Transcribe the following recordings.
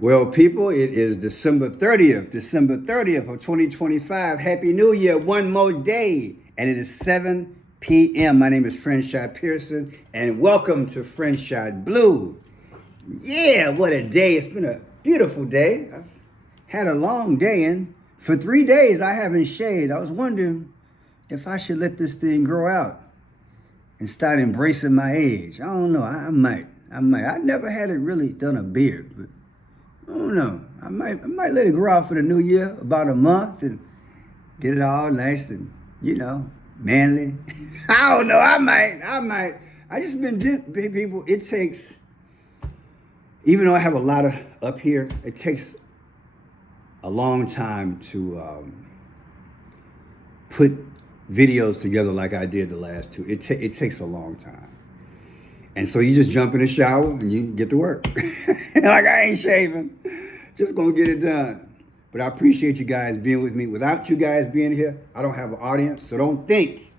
Well, people, it is December 30th of 2025. Happy New Year, one more day. And it is 7 p.m. My name is Friendshot Pearson, and welcome to Friendshot Blue. Yeah, what a day. It's been a beautiful day. I've had a long day, and for 3 days I haven't shaved. I was wondering if I should let this thing grow out and start embracing my age. I don't know. I might. I never had it really done a beard, but I don't know. I might let it grow out for the new year, about a month, and get it all nice and, manly. I don't know. I might. I just been people. It takes, even though I have a lot of up here, it takes a long time to put videos together like I did the last two. It takes a long time. And so you just jump in the shower and you get to work. Like, I ain't shaving, just gonna get it done. But I appreciate you guys being with me. Without you guys being here, I don't have an audience, so don't think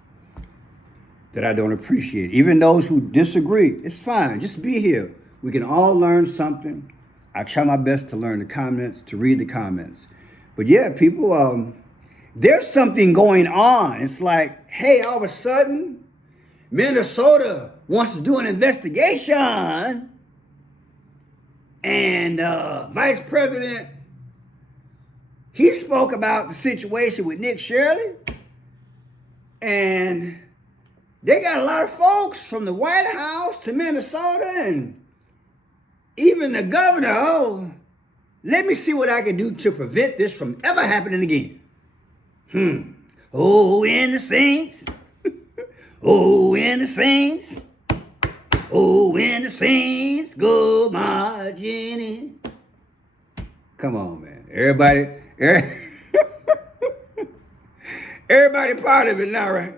that I don't appreciate it. Even those who disagree, it's fine, just be here. We can all learn something. I try my best to learn the comments, to read the comments. But yeah, people, there's something going on. It's like, hey, all of a sudden, Minnesota wants to do an investigation, and Vice President, he spoke about the situation with Nick Shirley, and they got a lot of folks from the White House to Minnesota, and even the governor, let me see what I can do to prevent this from ever happening again. Oh, and the Saints. Oh, and the Saints. Oh, and the Saints go marching in. Come on, man. Everybody part of it now, right?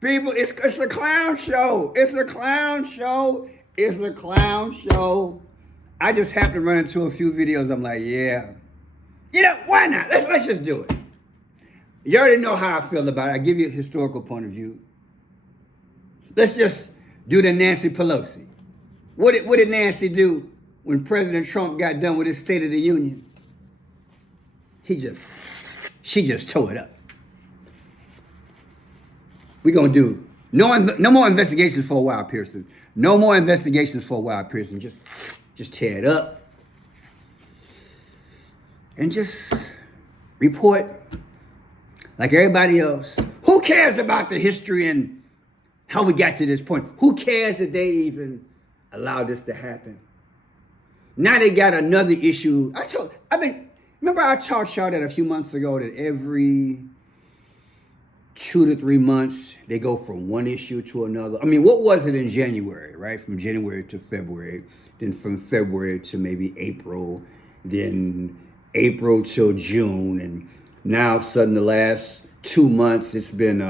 People, it's a clown show. It's a clown show. It's a clown show. I just happened to run into a few videos. I'm like, yeah. Why not? Let's just do it. You already know how I feel about it. I give you a historical point of view. Let's just do the Nancy Pelosi. What did Nancy do when President Trump got done with his State of the Union? She just tore it up. We're going to do no more investigations for a while, Pearson. No more investigations for a while, Pearson. Just tear it up. And just report like everybody else. Who cares about the history and how we got to this point? Who cares that they even allowed this to happen? Now they got another issue. Remember I taught y'all that a few months ago that every 2 to 3 months, they go from one issue to another. What was it in January, right? From January to February, then from February to maybe April, then April till June, and now suddenly the last 2 months, it's been,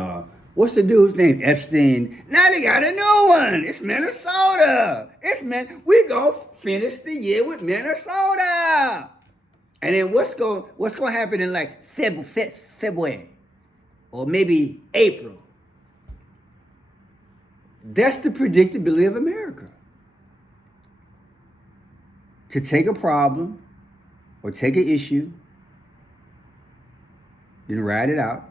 what's the dude's name? Epstein. Now they got a new one. It's Minnesota. We gonna finish the year with Minnesota. And then what's gonna happen in like February or maybe April? That's the predictability of America. To take a problem or take an issue, then ride it out,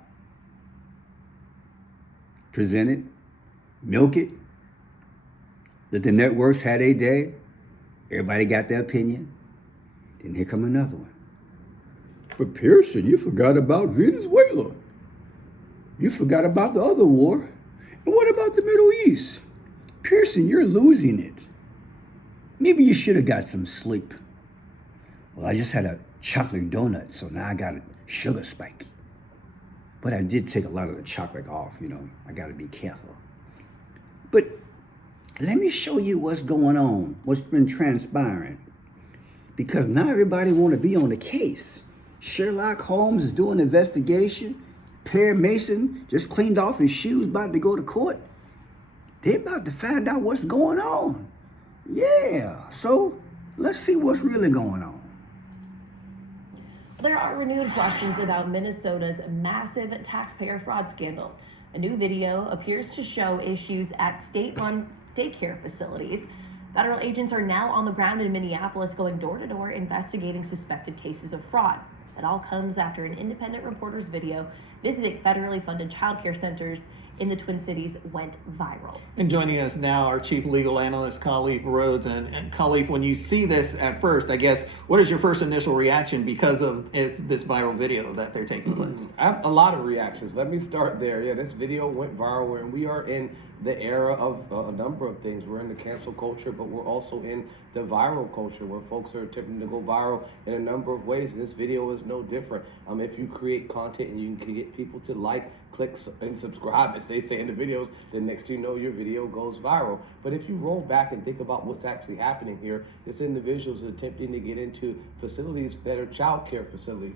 present it, milk it, let the networks have their day, everybody got their opinion, then here come another one. But Pearson, you forgot about Venezuela. You forgot about the other war. And what about the Middle East? Pearson, you're losing it. Maybe you should have got some sleep. Well, I just had a chocolate donut, so now I got a sugar spike. But I did take a lot of the chocolate off, I gotta be careful. But let me show you what's going on, what's been transpiring. Because now everybody wanna be on the case. Sherlock Holmes is doing an investigation. Perry Mason just cleaned off his shoes, about to go to court. They're about to find out what's going on. Yeah, so let's see what's really going on. There are renewed questions about Minnesota's massive taxpayer fraud scandal. A new video appears to show issues at state-run daycare facilities. Federal agents are now on the ground in Minneapolis going door to door investigating suspected cases of fraud. It all comes after an independent reporter's video visiting federally funded child care centers in the Twin Cities went viral. And joining us now, our chief legal analyst, Khalif Rhodes. And Khalif, when you see this at first, I guess, what is your first initial reaction because of this viral video that they're taking place? I have a lot of reactions. Let me start there. Yeah, this video went viral, and we are in the era of a number of things. We're in the cancel culture, but we're also in the viral culture where folks are attempting to go viral in a number of ways. This video is no different. If you create content and you can get people to like, click, and subscribe, as they say in the videos, the next thing you know, your video goes viral. But if you roll back and think about what's actually happening here, this individual is attempting to get into facilities that are child care facilities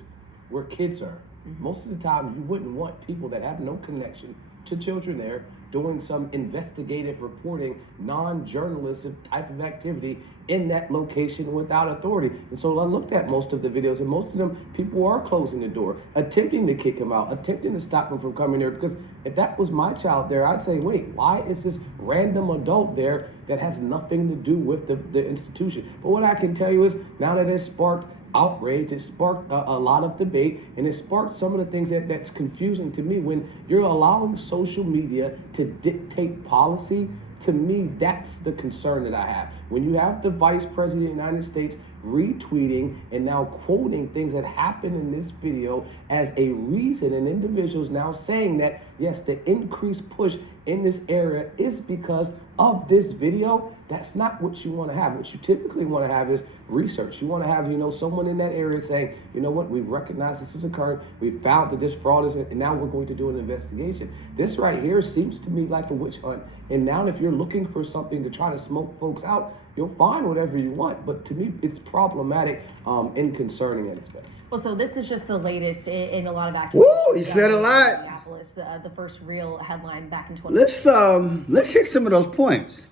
where kids are. Most of the time, you wouldn't want people that have no connection to children there doing some investigative reporting, non-journalistic type of activity in that location without authority. And so I looked at most of the videos, and most of them, people are closing the door, attempting to kick him out, attempting to stop him from coming there, because if that was my child there, I'd say, wait, why is this random adult there that has nothing to do with the institution? But what I can tell you is, now that it's sparked outrage, it sparked a lot of debate, and it sparked some of the things that's confusing to me. When you're allowing social media to dictate policy, to me, that's the concern that I have. When you have the Vice President of the United States retweeting and now quoting things that happened in this video as a reason, and individuals now saying that, yes, the increased push in this area is because of this video, that's not what you want to have. What you typically want to have is research. You want to have, someone in that area saying, you know what, we've recognized this is occurring, we've found that this fraud is, and now we're going to do an investigation. This right here seems to me like a witch hunt. And now if you're looking for something to try to smoke folks out, you'll find whatever you want. But to me, it's problematic and concerning at its best. Well, so this is just the latest in a lot of activities. Woo, you said a lot. Minneapolis, the first real headline back in 20. Let's hit some of those points.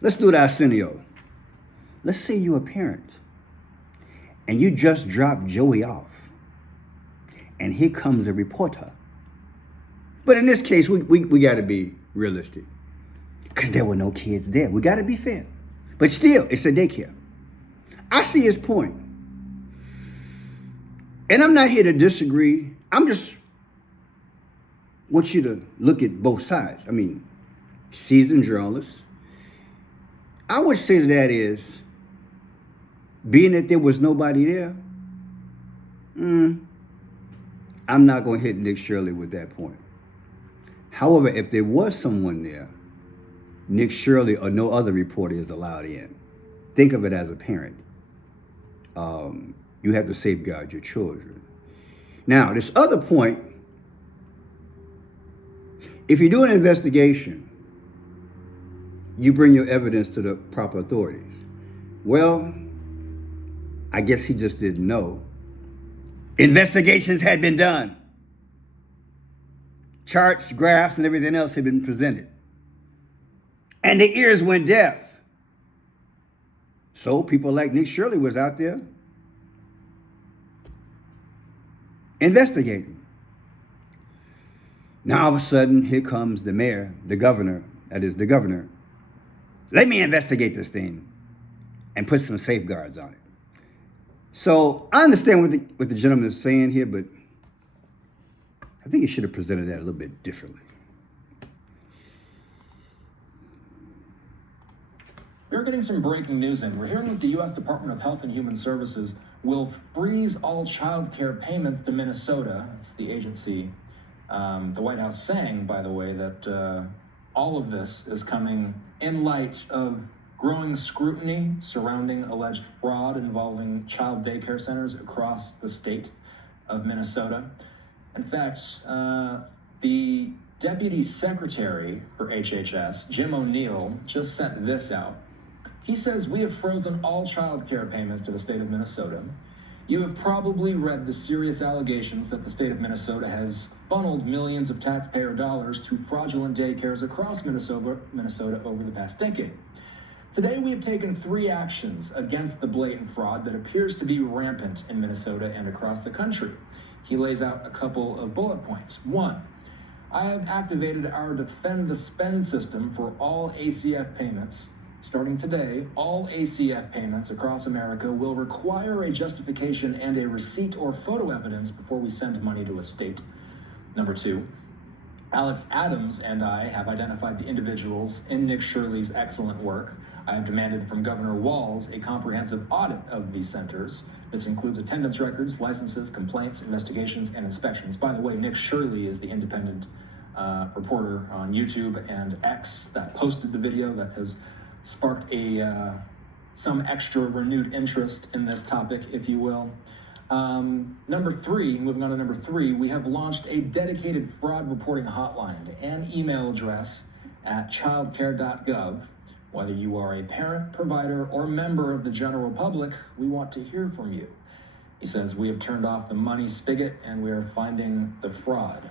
Let's do the Arsenio. Let's say you're a parent and you just dropped Joey off, and here comes a reporter. But in this case, we got to be realistic, because there were no kids there. We got to be fair. But still, it's a daycare. I see his point. And I'm not here to disagree. I'm just want you to look at both sides. I mean, seasoned journalists. I would say that is, being that there was nobody there, I'm not going to hit Nick Shirley with that point. However, if there was someone there, Nick Shirley or no other reporter is allowed in. Think of it as a parent. You have to safeguard your children. Now, this other point, if you do an investigation, you bring your evidence to the proper authorities. Well, I guess he just didn't know. Investigations had been done. Charts, graphs, and everything else had been presented. And the ears went deaf. So people like Nick Shirley was out there investigating. Now all of a sudden, here comes the mayor, the governor, that is the governor. Let me investigate this thing and put some safeguards on it. So I understand what the gentleman is saying here, but I think he should have presented that a little bit differently. We're getting some breaking news in. We're hearing that the U.S. Department of Health and Human Services will freeze all child care payments to Minnesota. It's the agency. The White House saying, by the way, that all of this is coming in light of growing scrutiny surrounding alleged fraud involving child daycare centers across the state of Minnesota. In fact, the Deputy Secretary for HHS, Jim O'Neill, just sent this out. He says, "We have frozen all child care payments to the state of Minnesota. You have probably read the serious allegations that the state of Minnesota has funneled millions of taxpayer dollars to fraudulent daycares across Minnesota over the past decade. Today, we have taken 3 actions against the blatant fraud that appears to be rampant in Minnesota and across the country." He lays out a couple of bullet points. 1, I have activated our Defend the Spend system for all ACF payments. Starting today, all ACF payments across America will require a justification and a receipt or photo evidence before we send money to a state. Number 2, Alex Adams and I have identified the individuals in Nick Shirley's excellent work. I have demanded from Governor Walz a comprehensive audit of these centers. This includes attendance records, licenses, complaints, investigations, and inspections. By the way, Nick Shirley is the independent reporter on YouTube and X that posted the video that has sparked some extra renewed interest in this topic, if you will. Number 3, moving on to number 3, we have launched a dedicated fraud reporting hotline and email address at childcare.gov. Whether you are a parent, provider, or member of the general public, we want to hear from you. He says, we have turned off the money spigot and we are finding the fraud.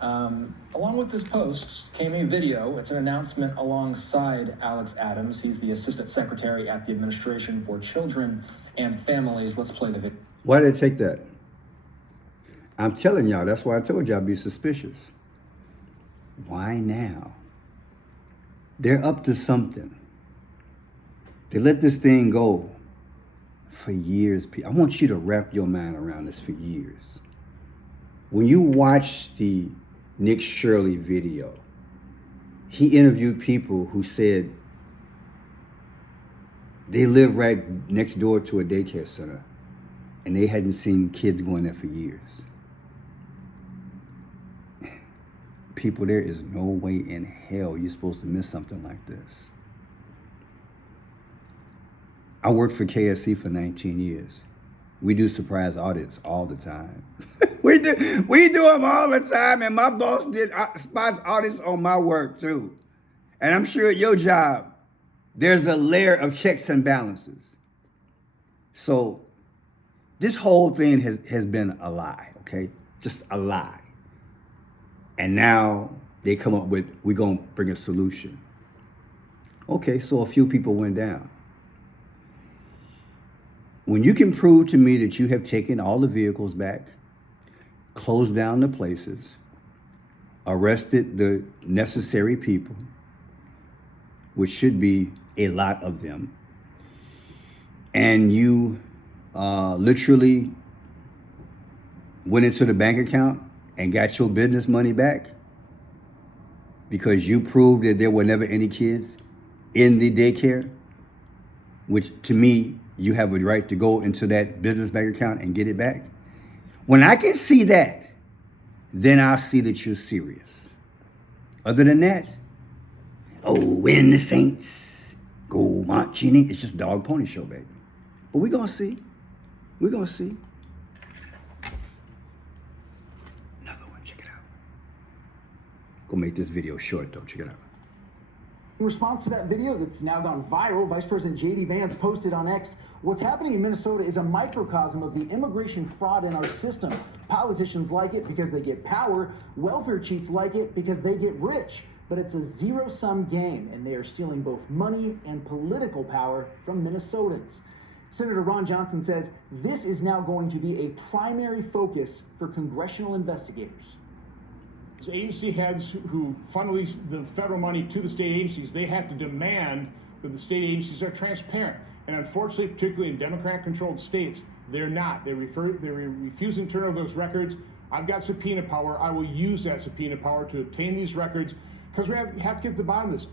Along with this post came a video. It's an announcement alongside Alex Adams. He's the Assistant Secretary at the Administration for Children and Families. Let's play the video. Why did they take that? I'm telling y'all, that's why I told y'all be suspicious. Why now? They're up to something. They let this thing go for years. I want you to wrap your mind around this for years. When you watch the Nick Shirley video, he interviewed people who said they live right next door to a daycare center and they hadn't seen kids going there for years. People, there is no way in hell you're supposed to miss something like this. I worked for KFC for 19 years. We do surprise audits all the time. we do them all the time, and my boss did spots audits on my work too. And I'm sure at your job, there's a layer of checks and balances. So this whole thing has been a lie, okay? Just a lie. And now they come up with, we're gonna bring a solution. Okay, so a few people went down. When you can prove to me that you have taken all the vehicles back, closed down the places, arrested the necessary people, which should be a lot of them, and you literally went into the bank account and got your business money back because you proved that there were never any kids in the daycare, which to me, you have a right to go into that business bank account and get it back. When I can see that, then I'll see that you're serious. Other than that, oh, when the Saints go marching in, it's just dog pony show, baby. But we're gonna see. We're gonna see. Another one, check it out. Gonna make this video short though, check it out. In response to that video that's now gone viral, Vice President J.D. Vance posted on X, what's happening in Minnesota is a microcosm of the immigration fraud in our system. Politicians like it because they get power. Welfare cheats like it because they get rich. But it's a zero-sum game, and they are stealing both money and political power from Minnesotans. Senator Ron Johnson says this is now going to be a primary focus for congressional investigators. So agency heads who funnel the federal money to the state agencies, they have to demand that the state agencies are transparent. And unfortunately, particularly in Democrat-controlled states, they're not. They refuse to turn over those records. I've got subpoena power. I will use that subpoena power to obtain these records because we have to get to the bottom of this.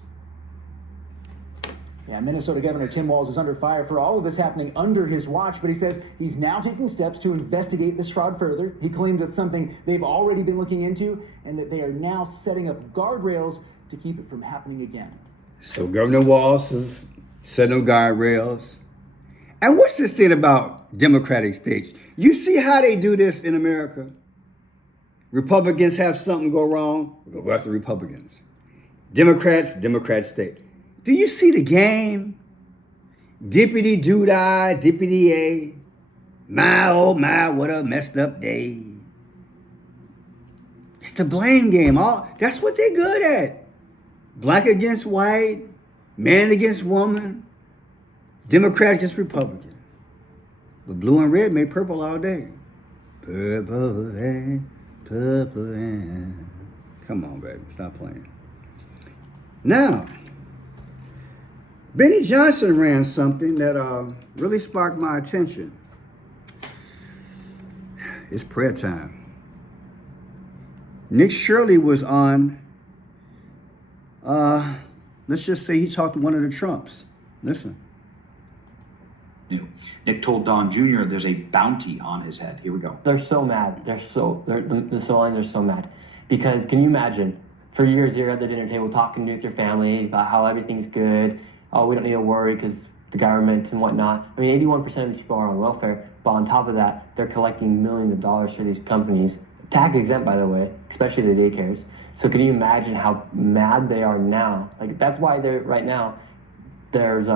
Yeah, Minnesota Governor Tim Walz is under fire for all of this happening under his watch, but he says he's now taking steps to investigate this fraud further. He claims it's something they've already been looking into and that they are now setting up guardrails to keep it from happening again. So Governor Walz is setting up guardrails. And what's this thing about Democratic states? You see how they do this in America? Republicans have something go wrong, we'll go after Republicans. Democrats, Democrat state. Do you see the game? Dippity doo dah, dippity a. My oh my, what a messed up day. It's the blame game. That's what they're good at. Black against white, man against woman, Democrat against Republican. But blue and red made purple all day. Purple and Come on, baby. Stop playing. Now, Benny Johnson ran something that really sparked my attention. It's prayer time. Nick Shirley was on, let's just say he talked to one of the Trumps. Listen. Nick told Don Jr. there's a bounty on his head. Here we go. They're so mad. The Solines are so mad. Because can you imagine, for years you're at the dinner table talking with your family about how everything's good. Oh, we don't need to worry because the government and whatnot. I mean, 81% of these people are on welfare. But on top of that, they're collecting millions of dollars for these companies. Tax exempt, by the way, especially the daycares. So can you imagine how mad they are now? Like, that's why they're, right now, there's,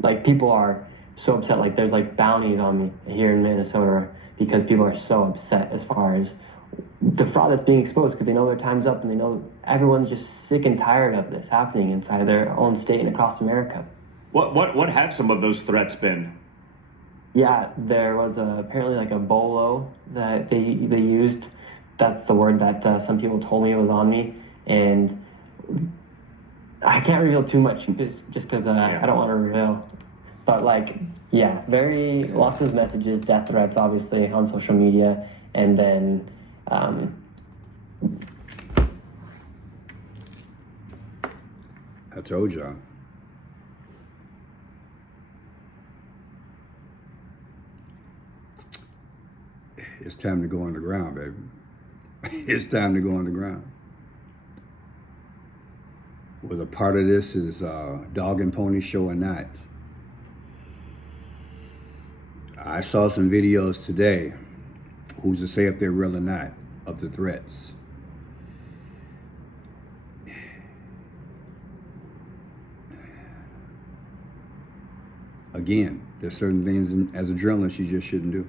like, people are so upset. Like, there's, like, bounties on me here in Minnesota because people are so upset as far as the fraud that's being exposed, because they know their time's up and they know everyone's just sick and tired of this happening inside their own state and across America. What have some of those threats been? Yeah, there was apparently like a bolo that they used. That's the word that some people told me was on me, and I can't reveal too much just because I don't want to reveal. But like, yeah, lots of messages, death threats, obviously on social media, and then. I told y'all. It's time to go underground, baby. It's time to go underground. Whether part of this is dog and pony show or not. I saw some videos today. Who's to say if they're real or not, of the threats? Again, there's certain things as a journalist you just shouldn't do.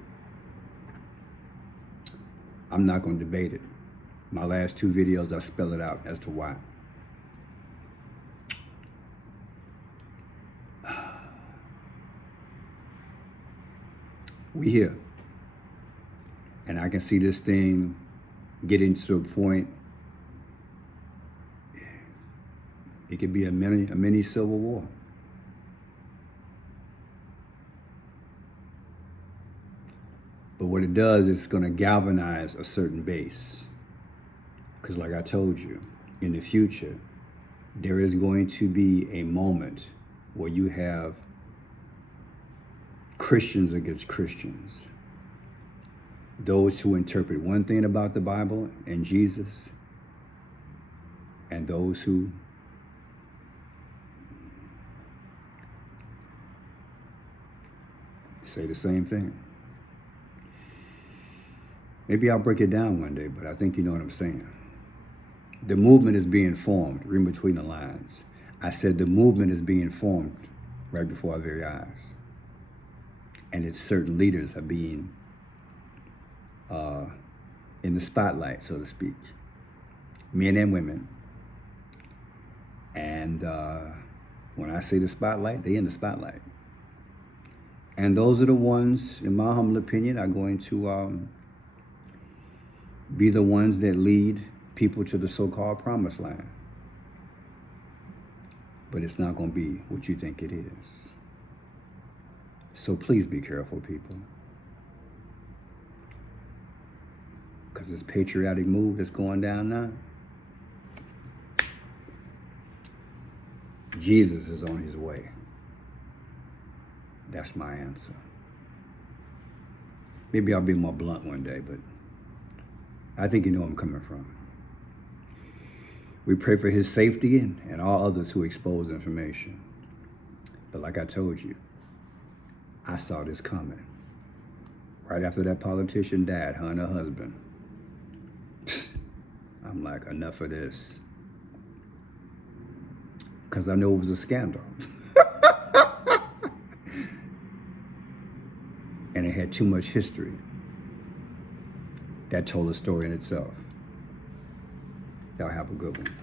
I'm not going to debate it. My last 2 videos, I spell it out as to why. We here. And I can see this thing getting to a point, it could be a mini civil war. But what it does is it's going to galvanize a certain base. Because like I told you, in the future, there is going to be a moment where you have Christians against Christians. Those who interpret one thing about the Bible and Jesus, and those who say the same thing. Maybe I'll break it down one day, but I think you know what I'm saying. The movement is being formed, read between the lines. I said the movement is being formed right before our very eyes. And its certain leaders are being in the spotlight, so to speak. Men and women. And when I say the spotlight, they in the spotlight. And those are the ones, in my humble opinion, are going to be the ones that lead people to the so-called promised land. But it's not going to be what you think it is. So please be careful, people. Because this patriotic move that's going down now, Jesus is on his way. That's my answer. Maybe I'll be more blunt one day, but I think you know where I'm coming from. We pray for his safety and all others who expose information. But like I told you, I saw this coming. Right after that politician died, her and her husband. I'm like, enough of this. Because I know it was a scandal. And it had too much history. That told a story in itself. Y'all have a good one.